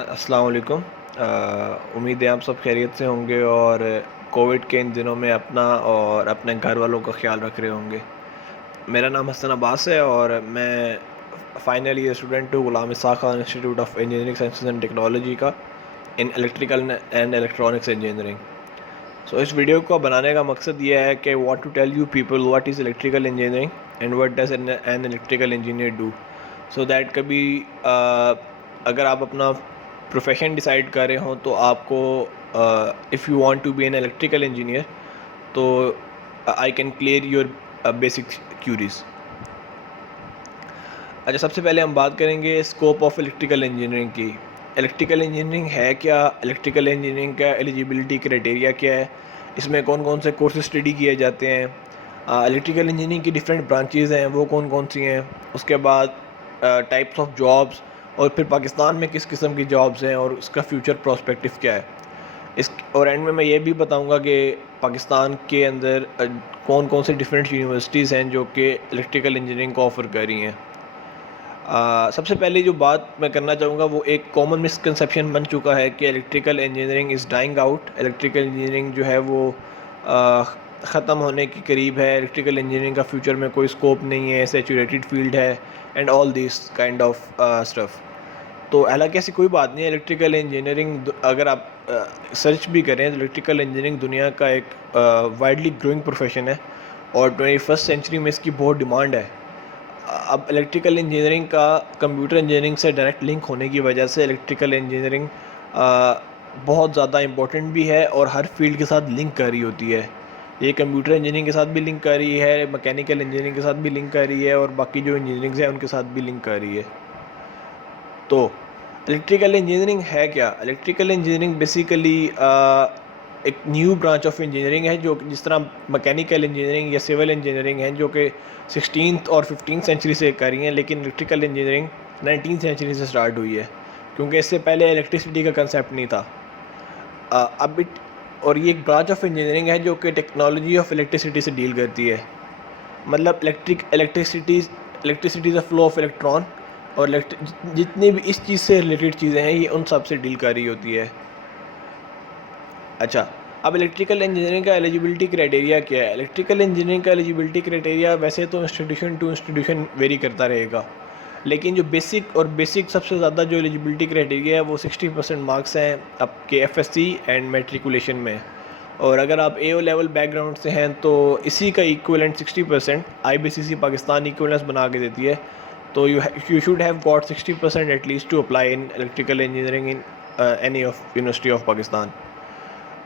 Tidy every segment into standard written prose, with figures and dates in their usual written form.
अस्सलाम वालेकुम। उम्मीद है आप सब खैरियत से होंगे और कोविड के इन दिनों में अपना और अपने घर वालों का ख्याल रख रहे होंगे। मेरा नाम हसन अब्बास है और मैं फाइनल ईयर स्टूडेंट हूँ Ghulam Ishaq Khan institute of engineering sciences and technology का in electrical and electronics engineering. So इस वीडियो को बनाने का मकसद ये है कि what to tell you people what is electrical engineering and what does an electrical engineer do, so that कभी अगर आप अपना प्रोफेशन डिसाइड कर रहे हो तो आपको if you want to be an electrical engineer तो I can clear your basic queries. अच्छा, सबसे पहले हम बात करेंगे स्कोप ऑफ इलेक्ट्रिकल इंजीनियरिंग की। इलेक्ट्रिकल इंजीनियरिंग है क्या, इलेक्ट्रिकल इंजीनियरिंग का एलिजिबिलिटी क्राइटेरिया क्या है, इसमें कौन कौन से कोर्सेज स्टडी किए जाते हैं, इलेक्ट्रिकल इंजीनियरिंग की डिफरेंट ब्रांचेज़ हैं वो कौन कौन सी हैं, उसके बाद टाइप्स ऑफ जॉब्स, और फिर पाकिस्तान में किस किस्म की जॉब्स हैं और उसका फ्यूचर प्रोस्पेक्टिव क्या है। इस और एंड में मैं ये भी बताऊंगा कि पाकिस्तान के अंदर कौन कौन से डिफरेंट यूनिवर्सिटीज़ हैं जो कि इलेक्ट्रिकल इंजीनियरिंग को ऑफ़र कर रही हैं। सबसे पहले जो बात मैं करना चाहूँगा वो एक कॉमन मिसकंसेप्शन बन चुका है कि electrical engineering is dying out. Electrical engineering जो है वो ख़त्म होने के करीब है, इलेक्ट्रिकल इंजीनियरिंग का फ्यूचर में कोई स्कोप नहीं है, सैचुरेटेड फील्ड है and all this kind of stuff. तो हालांकि ऐसी कोई बात नहीं है। इलेक्ट्रिकल इंजीनियरिंग अगर आप सर्च भी करें तो इलेक्ट्रिकल इंजीनियरिंग दुनिया का एक वाइडली ग्रोइंग प्रोफेशन है और 21st सेंचुरी में इसकी बहुत डिमांड है। अब इलेक्ट्रिकल इंजीनियरिंग का कंप्यूटर इंजीनियरिंग से डायरेक्ट लिंक होने की वजह से इलेक्ट्रिकल इंजीनियरिंग बहुत ज़्यादा इम्पोर्टेंट भी है और हर फील्ड के साथ लिंक कर रही होती है। ये कंप्यूटर इंजीनियरिंग के साथ भी लिंक कर रही है, मैकेनिकल इंजीनियरिंग के साथ भी लिंक कर रही है और बाकी जो इंजीनियरिंग है उनके साथ भी लिंक कर रही है। तो इलेक्ट्रिकल इंजीनियरिंग है क्या? इलेक्ट्रिकल इंजीनियरिंग बेसिकली एक न्यू ब्रांच ऑफ इंजीनियरिंग है, जो जिस तरह मैकेनिकल इंजीनियरिंग या सिविल इंजीनियरिंग है जो कि 16th और 15th सेंचुरी से कर रही हैं, लेकिन इलेक्ट्रिकल इंजीनियरिंग 19th सेंचुरी से स्टार्ट हुई है क्योंकि इससे पहले इलेक्ट्रिसिटी का कंसेप्ट नहीं था। अब और ये एक ब्रांच ऑफ इंजीनियरिंग है जो कि टेक्नोलॉजी ऑफ इलेक्ट्रिसिटी से डील करती है। मतलब electricity is a flow of electron और जितनी भी इस चीज़ से रिलेटेड चीज़ें हैं ये उन सब से डील कर रही होती है। अच्छा, अब इलेक्ट्रिकल इंजीनियरिंग का एलिजिबिलिटी क्राइटेरिया क्या है? इलेक्ट्रिकल इंजीनियरिंग का एलिजिबिलिटी क्राइटेरिया वैसे तो इंस्टीट्यूशन टू इंस्टीट्यूशन वेरी करता रहेगा, लेकिन जो बेसिक सबसे ज़्यादा जो एलिजिबिलिटी क्राइटेरिया है वो 60% मार्क्स हैं आपके एफएससी एंड मैट्रिकुलेशन में। और अगर आप AO लेवल बैकग्राउंड से हैं तो इसी का इक्विवेलेंट 60% IBCC पाकिस्तान इक्विवेलेंस बना के देती है। तो you should have got 60% at least to apply in electrical engineering in any of university of Pakistan.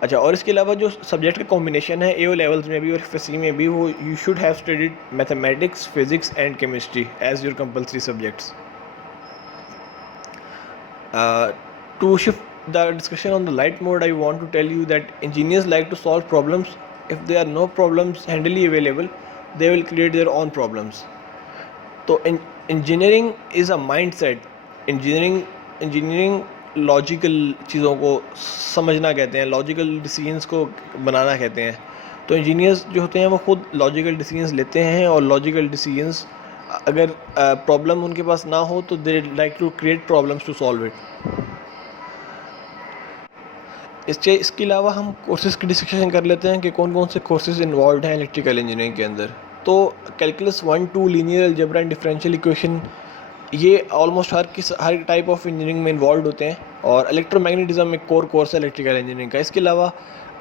अच्छा, और इसके अलावा जो सब्जेक्ट का कॉम्बिनेशन है AO लेवल्स में भी और FSC में भी, वो you should have studied mathematics, physics and chemistry as your compulsory subjects. To shift the discussion on the light mode, I want to tell you that engineers like to solve problems. If there are no problems handily available, they will create their own problems. तो engineering is a mindset. Engineering logical चीज़ों को समझना कहते हैं, logical decisions को बनाना कहते हैं। तो इंजीनियर्स जो होते हैं वो खुद लॉजिकल डिसीजंस लेते हैं और लॉजिकल डिसीजंस अगर प्रॉब्लम उनके पास ना हो तो they like to create problems to solve it. इसके अलावा हम कोर्सेज़ की डिस्कशन कर लेते हैं कि कौन कौन से कोर्सेज़ इन्वॉल्व हैं इलेक्ट्रिकल इंजीनियरिंग के अंदर। तो calculus 1, 2, linear algebra and differential equation, ये ऑलमोस्ट हर टाइप ऑफ इंजीनियरिंग में इन्वॉल्व होते हैं। और इलेक्ट्रोमैग्नेटिज्म एक कोर्स है इलेक्ट्रिकल इंजीनियरिंग का। इसके अलावा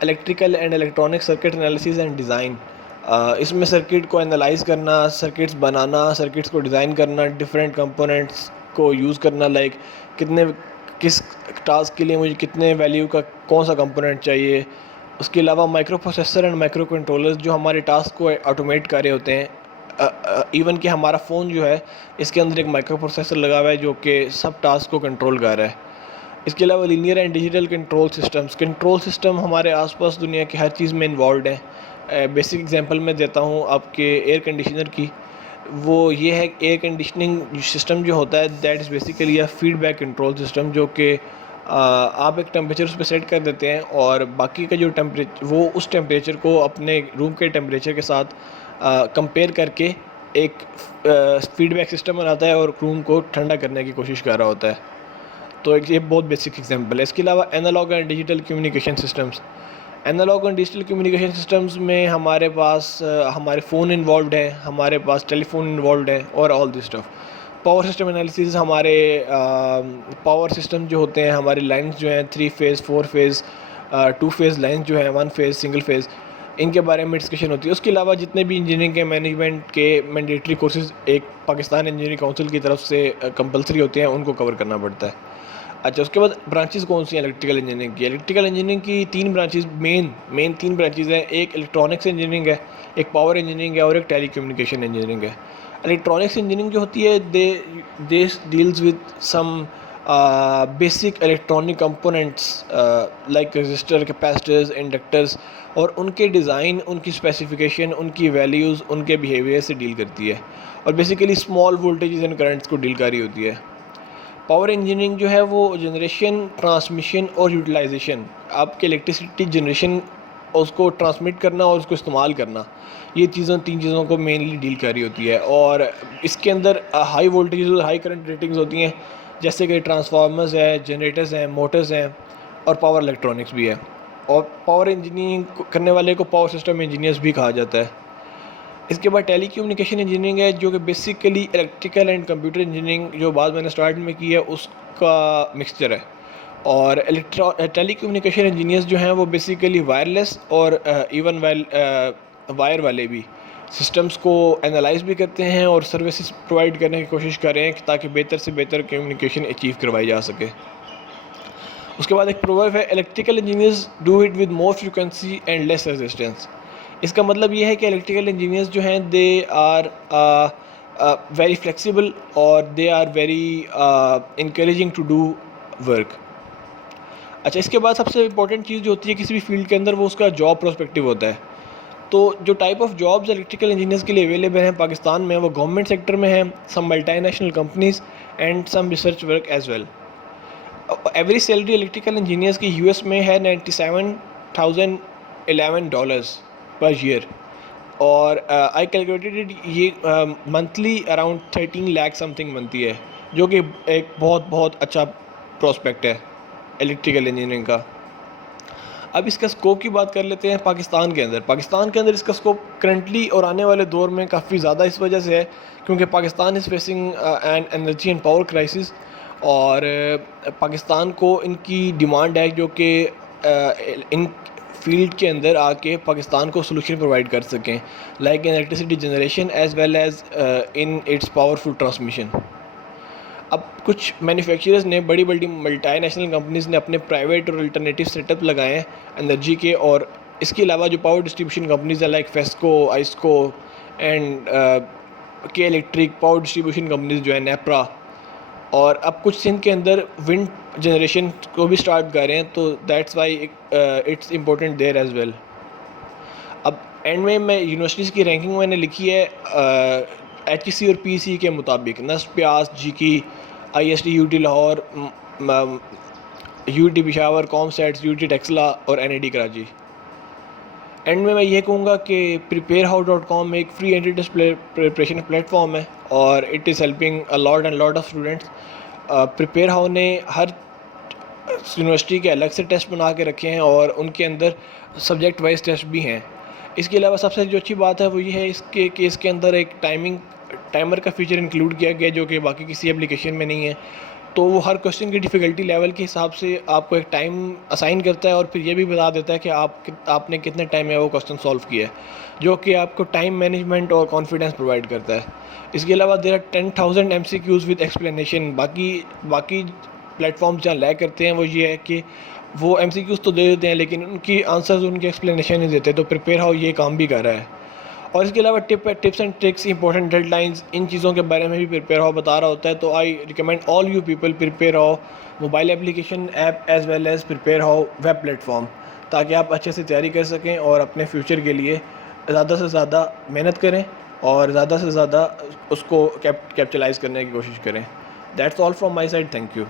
electrical and electronic circuit analysis and design, इसमें सर्किट को एनालाइज करना, सर्किट्स बनाना, सर्किट्स को डिज़ाइन करना, डिफरेंट कंपोनेंट्स को यूज़ करना, लाइक किस टास्क के लिए मुझे कितने वैल्यू का कौन सा कंपोनेंट चाहिए। उसके अलावा micro processor and micro controllers जो हमारे टास्क को ऑटोमेट कर रहे होते हैं। इवन कि हमारा फ़ोन जो है इसके अंदर एक माइक्रो प्रोसेसर लगा हुआ है जो कि सब टास्क को कंट्रोल कर रहा है। इसके अलावा linear and digital control system हमारे आसपास दुनिया की हर चीज़ में इन्वॉल्व है। बेसिक एग्जांपल मैं देता हूँ आपके एयर कंडीशनर की। वो ये है एयर कंडीशनिंग सिस्टम जो होता है that is basically a feedback control system, जो कि आप एक टेम्परेचर उस पर सेट कर देते हैं और बाकी का जो टेम्परेचर वो उस टेम्परेचर को अपने रूम के टेम्परेचर के साथ कंपेयर करके एक फीडबैक सिस्टम बनाता है और रूम को ठंडा करने की कोशिश कर रहा होता है। तो एक ये बहुत बेसिक एग्जांपल है। इसके अलावा analogue and digital communication systems. Analogue and digital communication systems में हमारे पास हमारे फ़ोन इन्वॉल्व है, हमारे पास टेलीफोन इन्वॉल्व है और all this stuff. Power system analysis, हमारे पावर सिस्टम जो होते हैं, हमारे लाइंस जो हैं 3 फेज़ 4 फेज़ 2 फेज़ लाइंस जो हैं, 1 फेज़ सिंगल फेज़, इनके बारे में डिस्कशन होती है। उसके अलावा जितने भी इंजीनियरिंग के मैनेजमेंट के मैंडेटरी कोर्सेज एक पाकिस्तान इंजीनियरिंग काउंसिल की तरफ से कंपलसरी होते हैं, उनको कवर करना पड़ता है। अच्छा, उसके बाद ब्रांचेस कौन सी हैं इलेक्ट्रिकल इंजीनियरिंग की? इलेक्ट्रिकल इंजीनियरिंग की 3 ब्रांचेस मेन 3 ब्रांचेस हैं। एक इलेक्ट्रॉनिक्स इंजीनियरिंग है, एक पावर इंजीनियरिंग है और एक टेलीकम्युनिकेशन इंजीनियरिंग है। इलेक्ट्रॉनिक्स इंजीनियरिंग जो होती है they deals with some basic electronic components like resistor, capacitors, inductors, और उनके डिज़ाइन, उनकी स्पेसिफिकेशन, उनकी वैल्यूज़, उनके बिहेवियर से डील करती है और basically small voltages and currents को डील कर रही होती है। पावर इंजीनियरिंग जो है वो जनरेशन, ट्रांसमिशन और यूटिलाइजेशन, आपके इलेक्ट्रिसिटी जनरेशन, उसको ट्रांसमिट करना और उसको इस्तेमाल करना, ये 3 चीज़ों को मेनली डील कर रही होती है। और इसके अंदर हाई वोल्टेज और हाई करंट रेटिंग्स होती हैं, जैसे कि ट्रांसफार्मर्स है, जनरेटर्स हैं, मोटर्स हैं और पावर इलेक्ट्रॉनिक्स भी है। और पावर इंजीनियरिंग करने वाले को पावर सिस्टम इंजीनियर्स भी कहा जाता है। इसके बाद टेली कम्युनिकेशन इंजीनियरिंग है, जो कि basically electrical and computer engineering जो बात मैंने स्टार्ट में की है उसका मिक्सचर है। और टेली कम्युनिकेशन इंजीनियर्स जो हैं वो बेसिकली वायरलेस और इवन वायर वाले भी सिस्टम्स को एनालाइज भी करते हैं और सर्विसेज प्रोवाइड करने की कोशिश कर रहे हैं ताकि बेहतर से बेहतर कम्युनिकेशन अचीव करवाई जा सके। उसके बाद एक प्रोवर्ब है, electrical engineers do it with more frequency and less resistance. इसका मतलब ये है कि इलेक्ट्रिकल इंजीनियर्स जो हैं दे आर वेरी फ्लेक्सिबल और they are very encouraging to do work. अच्छा, इसके बाद सबसे इंपॉर्टेंट चीज़ जो होती है किसी भी फील्ड के अंदर, वो उसका जॉब प्रोस्पेक्टिव होता है। तो जो type of jobs electrical engineers के लिए अवेलेबल हैं पाकिस्तान में, वो गवर्नमेंट सेक्टर में हैं, some multinational companies and some research work as well. Average salary electrical engineers की यूएस में है $97,011 पर ईयर, और आई कैलकुलेटेड ये मंथली अराउंड 13 लाख समथिंग बनती है, जो कि एक बहुत अच्छा प्रोस्पेक्ट है इलेक्ट्रिकल इंजीनियरिंग का। अब इसका स्कोप की बात कर लेते हैं पाकिस्तान के अंदर इसका स्कोप करंटली और आने वाले दौर में काफ़ी ज़्यादा इस वजह से है क्योंकि Pakistan is facing an energy and power crisis, और पाकिस्तान को इनकी डिमांड है जो कि इन फील्ड के अंदर आके पाकिस्तान को सोल्यूशन प्रोवाइड कर सकें, like in electricity generation as well as in its powerful transmission. अब कुछ मैन्युफैक्चरर्स ने, बड़ी मल्टीनेशनल कंपनीज़ ने अपने प्राइवेट और अल्टरनेटिव सेटअप लगाए हैं एनर्जी के, और इसके अलावा जो पावर डिस्ट्रीब्यूशन कंपनीज़ हैं लाइक फेस्को, आइस्को एंड के इलेक्ट्रिक, पावर डिस्ट्रीब्यूशन कंपनीज़ जो है नेपरा, और अब कुछ सिंध के अंदर विंड जनरेशन को भी स्टार्ट कर रहे हैं, तो that's why it's important there as well. अब एंड में मैं यूनिवर्सिटीज़ की रैंकिंग मैंने लिखी है HEC और PEC के मुताबिक, नस्ब, प्यास, GK, IST, UT Lahore, UT Peshawar, COMSATS, UT Taxila और NIT कराची। एंड में मैं ये कहूँगा कि preparehow.com एक free entry test preparation platform है और it is helping a lot of students. PrepareHow ने हर यूनिवर्सिटी के अलग से टेस्ट बना के रखे हैं और उनके अंदर सब्जेक्ट वाइज टेस्ट भी हैं। इसके अलावा सबसे जो अच्छी बात है वो ये है इसके कि इसके अंदर एक टाइमर का फीचर इंक्लूड किया गया जो कि बाकी किसी एप्लीकेशन में नहीं है, तो वो हर क्वेश्चन की डिफ़िकल्टी लेवल के हिसाब से आपको एक टाइम असाइन करता है और फिर ये भी बता देता है कि आपने कितने टाइम में वो क्वेश्चन सॉल्व किया है, जो कि आपको टाइम मैनेजमेंट और कॉन्फिडेंस प्रोवाइड करता है। इसके अलावा there are 10,000 MCQs with explanation. बाकी प्लेटफॉर्म्स जहाँ लैग करते हैं वो ये है कि वो MCQs तो दे देते हैं लेकिन उनकी आंसर्स, उनके एक्सप्लेनेशन नहीं देते, तो प्रिपेयरहाउ ये काम भी कर रहा है। और इसके अलावा tips and tricks, important deadlines, इन चीज़ों के बारे में भी प्रिपेयरहाउ बता रहा होता है। तो I recommend all you people PrepareHow mobile application app as well as PrepareHow web platform, ताकि आप अच्छे से तैयारी कर सकें और अपने फ्यूचर के लिए ज़्यादा से ज़्यादा मेहनत करें और ज़्यादा से ज़्यादा उसको कैप्चलाइज़ करने की कोशिश करें। That's all from my side, thank you.